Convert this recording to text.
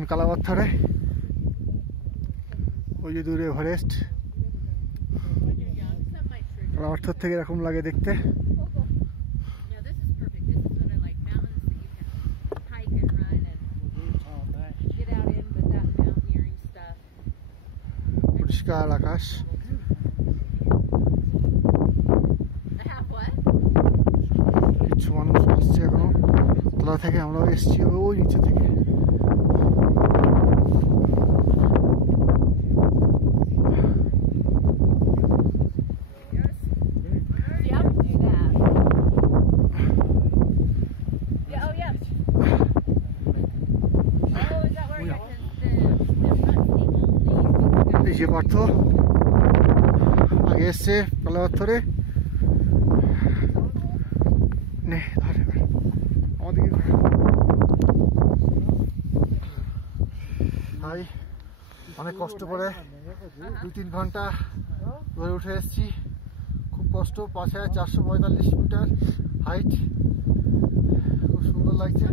এখন কালা পাথরে, ওই যে দূরে এভারেস্ট। কালা পাথর থেকে এরকম লাগে দেখতে। পরিষ্কার আকাশ, কিছু মানুষ আসছে এখনো তলা থেকে, আমরাও এসছি ওই নিচে থেকে। এই যে পার্থ আগে এসছে কালা পাথরে, নে ধরে আমাদেরকে ভাই অনেক কষ্ট করে 2-3 ঘন্টা ধরে উঠে এসেছি। খুব কষ্ট, 5445 মিটার হাইট, খুব সুন্দর লাগছে।